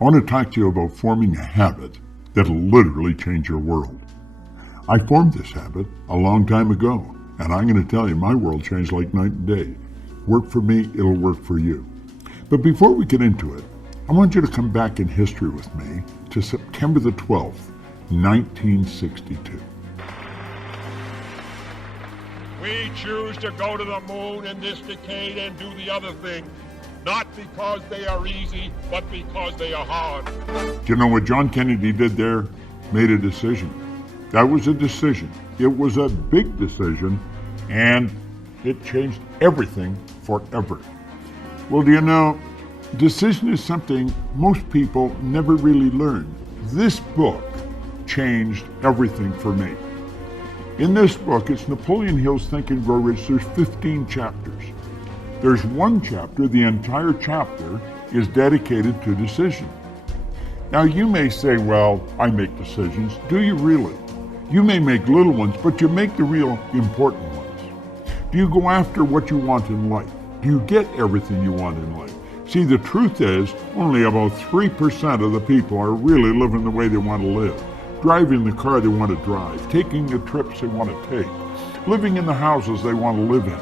I want to talk to you about forming a habit that'll literally change your world. I formed this habit a long time ago, and I'm going to tell you, my world changed like night and day. Work for me, it'll work for you. But before we get into it, I want you to come back in history with me to September the 12th, 1962. We choose to go to the moon in this decade and do the other thing, not because they are easy, but because they are hard. Do you know what John Kennedy did there? Made a decision. That was a decision. It was a big decision, and it changed everything forever. Well, do you know, decision is something most people never really learn. This book changed everything for me. In this book, it's Napoleon Hill's Think and Grow Rich. There's 15 chapters. There's one chapter, the entire chapter is dedicated to decision. Now you may say, well, I make decisions. Do you really? You may make little ones, but you make the real important ones. Do you go after what you want in life? Do you get everything you want in life? See, the truth is, only about 3% of the people are really living the way they want to live. Driving the car they want to drive, taking the trips they want to take, living in the houses they want to live in.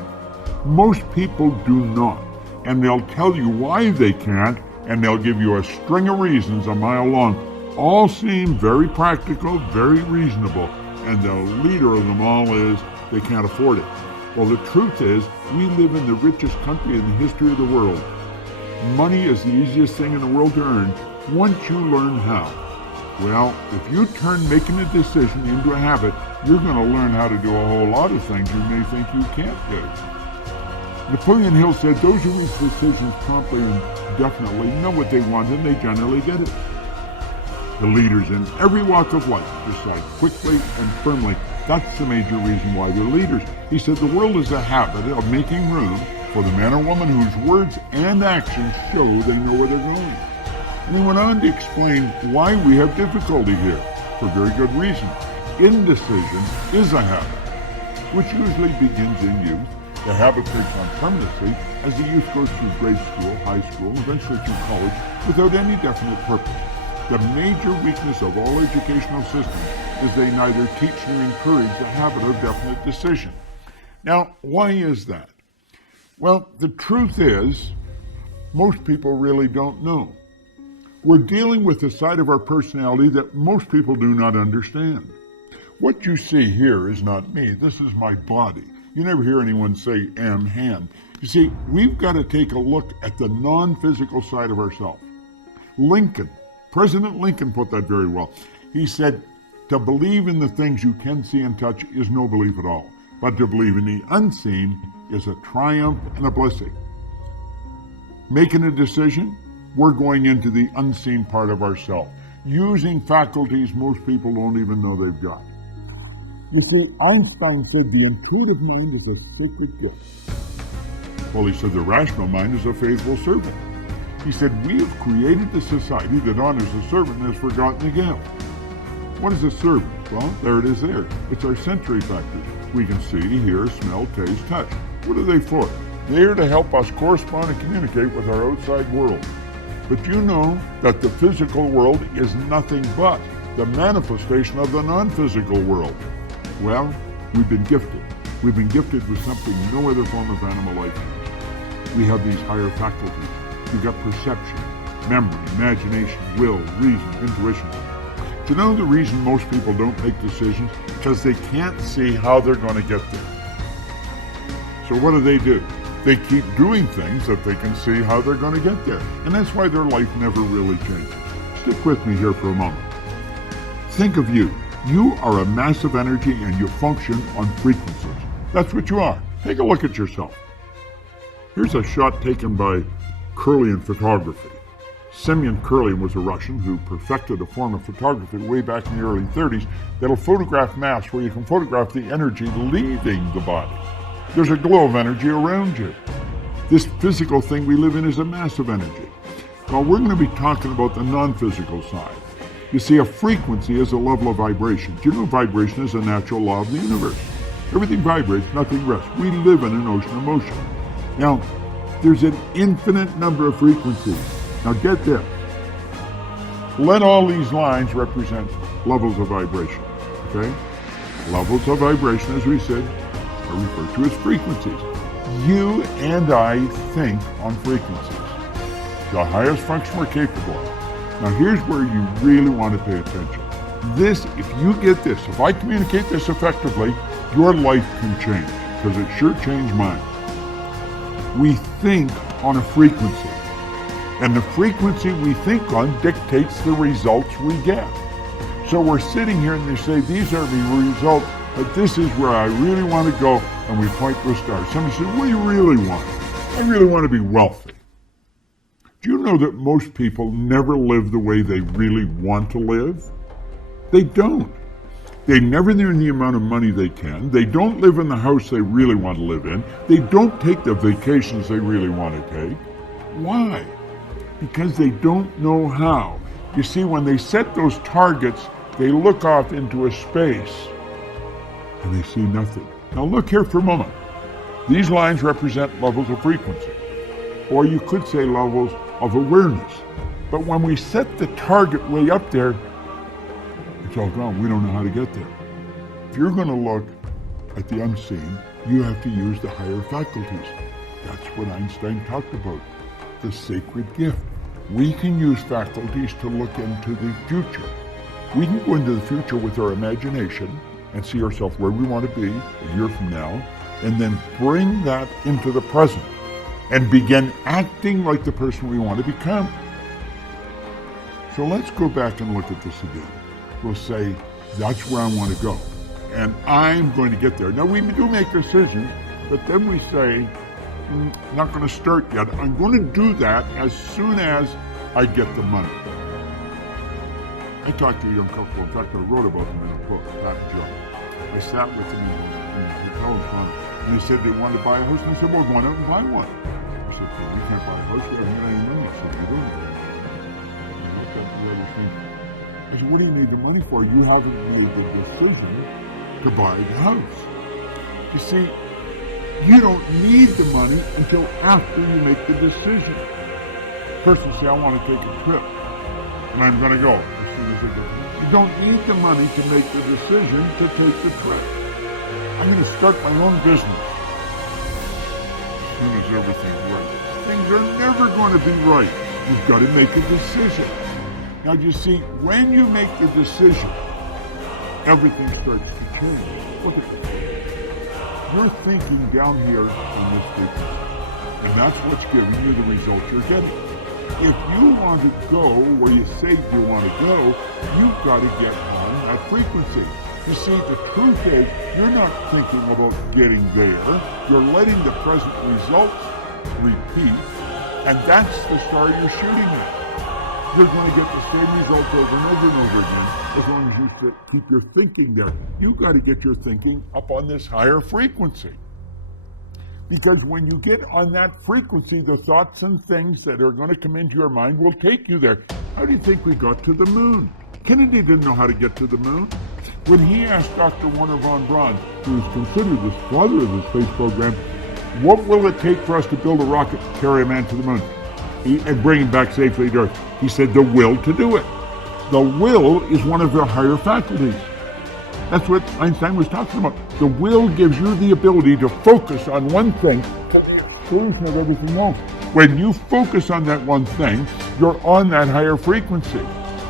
Most people do not, and they'll tell you why they can't, and they'll give you a string of reasons a mile long. All seem very practical, very reasonable, and the leader of them all is they can't afford it. Well, the truth is, we live in the richest country in the history of the world. Money is the easiest thing in the world to earn once you learn how. Well, if you turn making a decision into a habit, you're going to learn how to do a whole lot of things you may think you can't do. Napoleon Hill said those who reach decisions promptly and definitely know what they want, and they generally get it. The leaders in every walk of life decide quickly and firmly. That's the major reason why they're leaders. He said the world is a habit of making room for the man or woman whose words and actions show they know where they're going. And he went on to explain why we have difficulty here, for very good reason. Indecision is a habit, which usually begins in youth. The habit takes on permanency as the youth goes through grade school, high school, and eventually through college without any definite purpose. The major weakness of all educational systems is they neither teach nor encourage the habit of definite decision. Now, why is that? Well, the truth is, most people really don't know. We're dealing with a side of our personality that most people do not understand. What you see here is not me. This is my body. You never hear anyone say, am hand. You see, we've got to take a look at the non-physical side of ourselves. President Lincoln put that very well. He said, to believe in the things you can see and touch is no belief at all. But to believe in the unseen is a triumph and a blessing. Making a decision, we're going into the unseen part of ourselves, using faculties most people don't even know they've got. You see, Einstein said the intuitive mind is a sacred gift. Well, he said the rational mind is a faithful servant. He said we have created a society that honors the servant and has forgotten the gift. What is a servant? Well, there it is there. It's our sensory factors. We can see, hear, smell, taste, touch. What are they for? They're to help us correspond and communicate with our outside world. But you know that the physical world is nothing but the manifestation of the non-physical world. Well, we've been gifted. We've been gifted with something no other form of animal life has. We have these higher faculties. We've got perception, memory, imagination, will, reason, intuition. Do you know the reason most people don't make decisions? Because they can't see how they're going to get there. So what do? They keep doing things that they can see how they're going to get there. And that's why their life never really changes. Stick with me here for a moment. Think of you. You are a mass of energy and you function on frequencies. That's what you are. Take a look at yourself. Here's a shot taken by Kirlian photography. Semyon Kirlian was a Russian who perfected a form of photography way back in the early 30s that'll photograph maps where you can photograph the energy leaving the body. There's a glow of energy around you. This physical thing we live in is a mass of energy. Well, we're going to be talking about the non-physical side. You see, a frequency is a level of vibration. Do you know vibration is a natural law of the universe? Everything vibrates, nothing rests. We live in an ocean of motion. Now, there's an infinite number of frequencies. Now get this. let all these lines represent levels of vibration, okay? Levels of vibration, as we said, are referred to as frequencies. You and I think on frequencies. The highest function we're capable of. Now here's where you really want to pay attention. This, if you get this, if I communicate this effectively, your life can change, because it sure changed mine. We think on a frequency, and the frequency we think on dictates the results we get. So we're sitting here and they say, these are the results, but this is where I really want to go, and we point to a star. Somebody says, what do you really want? I really want to be wealthy. Do you know that most people never live the way they really want to live? They don't. They never earn the amount of money they can. They don't live in the house they really want to live in. They don't take the vacations they really want to take. Why? Because they don't know how. You see, when they set those targets, they look off into a space and they see nothing. Now look here for a moment. These lines represent levels of frequency, or you could say levels of awareness. But when we set the target way up there, it's all gone. We don't know how to get there. If you're going to look at the unseen, you have to use the higher faculties. That's what Einstein talked about, the sacred gift. We can use faculties to look into the future. We can go into the future with our imagination and see ourselves where we want to be a year from now, and then bring that into the present and begin acting like the person we want to become. So let's go back and look at this again. We'll say, that's where I want to go, and I'm going to get there. Now we do make decisions, but then we say, not going to start yet. I'm going to do that as soon as I get the money. I talked to a young couple, in fact I wrote about them in a book, that joke. I sat with them in the hotel in Toronto, and they said they wanted to buy a house, and I said, well, go on out and buy one. I said, well, we can't buy a house, we haven't got any money. I said, you don't. And I looked up the other thing. I said, what do you need the money for? You haven't made the decision to buy the house. You see, you don't need the money until after you make the decision. Person say, I want to take a trip, and I'm going to go as soon as I go. You don't need the money to make the decision to take the trip. I'm going to start my own business. As soon as everything's right. Things are never going to be right. You've got to make a decision. Now, you see, when you make the decision, everything starts to change. Look at this. You're thinking down here in this frequency, and that's what's giving you the results you're getting. If you want to go where you say you want to go, you've got to get on that frequency. You see, the truth is, you're not thinking about getting there. You're letting the present results repeat, and that's the star you're shooting at. You're going to get the same results over and over and over again as long as you keep your thinking there. You've got to get your thinking up on this higher frequency. Because when you get on that frequency, the thoughts and things that are going to come into your mind will take you there. How do you think we got to the moon? Kennedy didn't know how to get to the moon. When he asked Dr. Werner von Braun, who is considered the father of the space program, what will it take for us to build a rocket to carry a man to the moon and bring him back safely to Earth? He said the will to do it. The will is one of the higher faculties. That's what Einstein was talking about. The will gives you the ability to focus on one thing for the exclusion of everything else. When you focus on that one thing, you're on that higher frequency.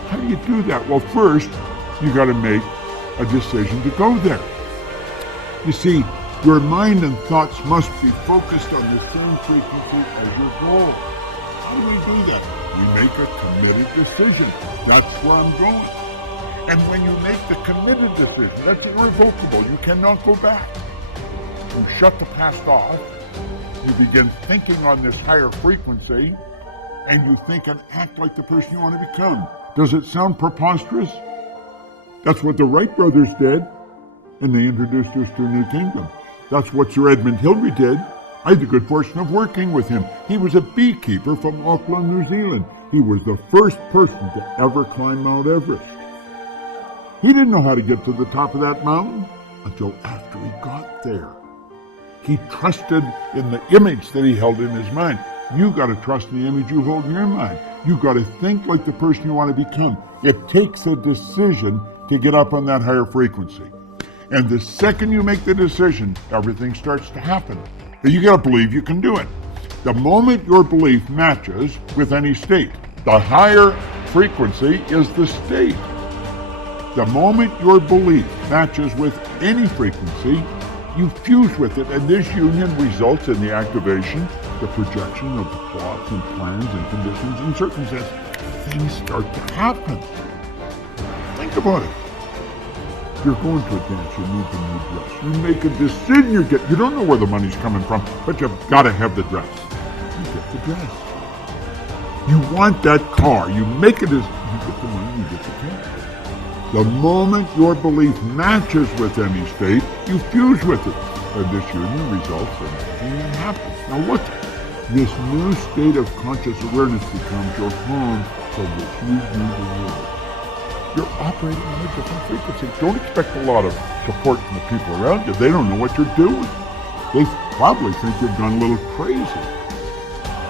How do you do that? Well, first, you got to make a decision to go there. You see, your mind and thoughts must be focused on the same frequency as your goal. How do we do that? We make a committed decision. That's where I'm going. And when you make the committed decision, that's irrevocable. You cannot go back. You shut the past off. You begin thinking on this higher frequency, and you think and act like the person you want to become. Does it sound preposterous? That's what the Wright brothers did, and they introduced us to a new kingdom. That's what Sir Edmund Hillary did. I had the good fortune of working with him. He was a beekeeper from Auckland, New Zealand. He was the first person to ever climb Mount Everest. He didn't know how to get to the top of that mountain until after he got there. He trusted in the image that he held in his mind. You got to trust in the image you hold in your mind. You got to think like the person you want to become. It takes a decision to get up on that higher frequency. And the second you make the decision, everything starts to happen. But you got to believe you can do it. The moment your belief matches with any state, the higher frequency is the state. The moment your belief matches with any frequency, you fuse with it, and this union results in the activation, the projection of the plots and plans and conditions and circumstances. Things start to happen. Think about it. You're going to a dance, you need the new dress. You make a decision, you don't know where the money's coming from, but you've got to have the dress. You get the dress. You want that car, you make a decision, you get the money, you get the car. The moment your belief matches with any state, you fuse with it. And this union results in everything that happens. Now look, this new state of conscious awareness becomes your home from which you view the world. You're operating on a different frequency. Don't expect a lot of support from the people around you. They don't know what you're doing. They probably think you've gone a little crazy.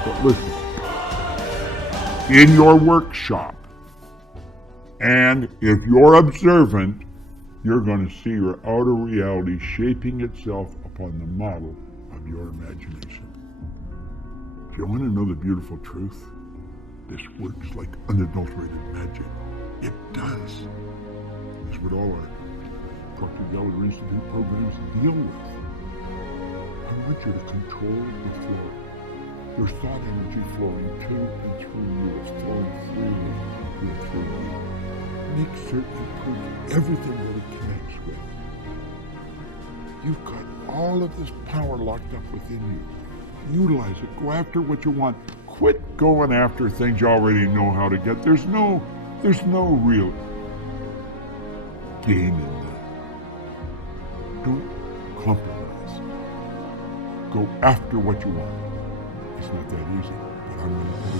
But listen, in your workshop, and if you're observant, you're going to see your outer reality shaping itself upon the model of your imagination. If you want to know the beautiful truth, this works like unadulterated magic. It does. It's what all our Proctor Gallagher Institute programs deal with. I want you to control the flow. There's thought energy flowing to and through you. It's flowing freely through you. Make certain you prove everything that it connects with. You've got all of this power locked up within you. Utilize it. Go after what you want. Quit going after things you already know how to get. There's no real gain in that. Don't compromise. Go after what you want. It's not that easy, but I'm going to do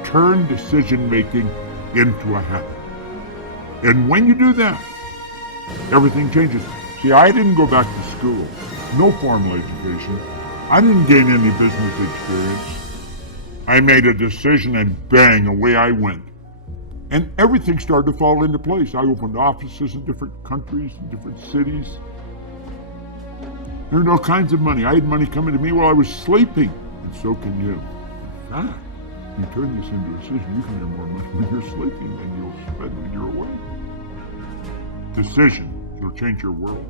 it. Turn decision-making into a habit. And when you do that, everything changes. See, I didn't go back to school. No formal education. I didn't gain any business experience. I made a decision and bang, away I went. And everything started to fall into place. I opened offices in different countries, in different cities. Earned all kinds of money. I had money coming to me while I was sleeping. And so can you. In fact, you turn this into a decision, you can earn more money when you're sleeping than you'll spend when you're awake. Decision, it'll change your world.